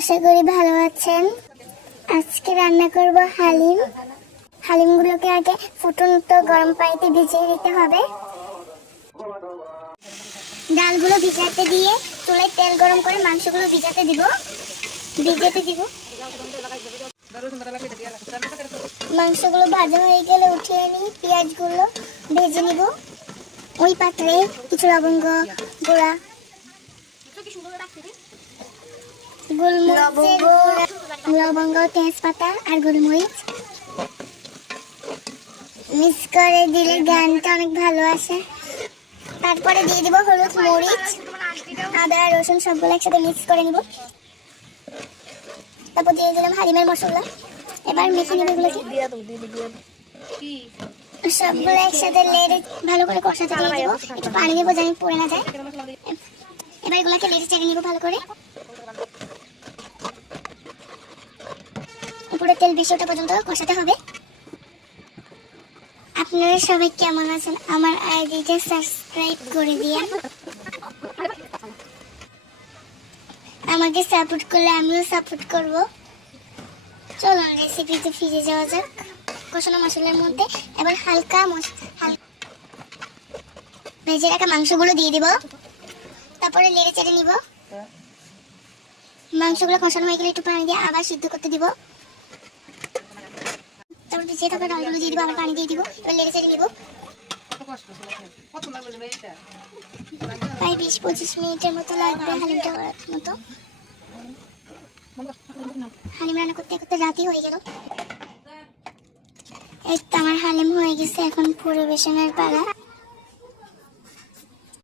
আশা করি ভালো আছেন। আজকে রান্না করব হালিম। হালিমগুলোকে আগে ফুটন্ত গরম পানিতে ভিজিয়ে দিতে হবে। ডালগুলো ভিজাতে দিয়ে চুলায় তেল গরম করে মাংসগুলো ভিজাতে দিব। মাংসগুলো ভাজা হয়ে গেলে উঠিয়ে নিই, পেঁয়াজগুলো ভেজে নিব। ওই পাত্রে কিছু লবঙ্গ গুঁড়া, লবঙ্গ, তেজপাতা আর গোলমরিচ মিক্স করে দিলে গানটা অনেক ভালো আসে। তারপরে দিয়ে দিব হলুদ, মরিচ, আদা, রসুন সবগুলো একসাথে মিক্স করে নিব। তারপর দিয়ে দিলাম হালিমের মশলা। এবার মেখে নিব এগুলোকে। সবগুলো একসাথে লেড়ে ভালো করে কষাতে দিয়ে দিব। একটু পানি দেবো যেন পড়ে না যায়। এবার এগুলোকে লেড়ে চেড়ে নিব ভালো করে। পুরো তেল বেশি ওঠা পর্যন্ত কষাতে হবে। আপনারা সবাই কেমন আছেন? আমার আইডিটা সাবস্ক্রাইব করে দিয়েন। আমাকে সাপোর্ট করলে আমিও সাপোর্ট করব। চলুন রেসিপিতে ফিরে যাওয়া যাক। কষানো মশলার মধ্যে এবার হালকা ভেজে রাখা মাংসগুলো দিয়ে দিব। তারপরে নেড়ে চেড়ে নিব। মাংসগুলো কষানো হয়ে গেলে একটু পানি দিয়ে আবার সিদ্ধ করতে দিব। তারপর ভিজিয়ে থাকা ডালগুলো দিয়ে দিব, আবার পানি দিয়ে দিব। এবার নেড়ে চেড়ে নিব। প্রায় 20-25 মিনিটের মতো লাগবে হালিমটা করার মতো। হালিম রান্না করতে করতে রাতই হয়ে গেল। এই তো আমার হালিম হয়ে গেছে, এখন পরিবেশনের পালা।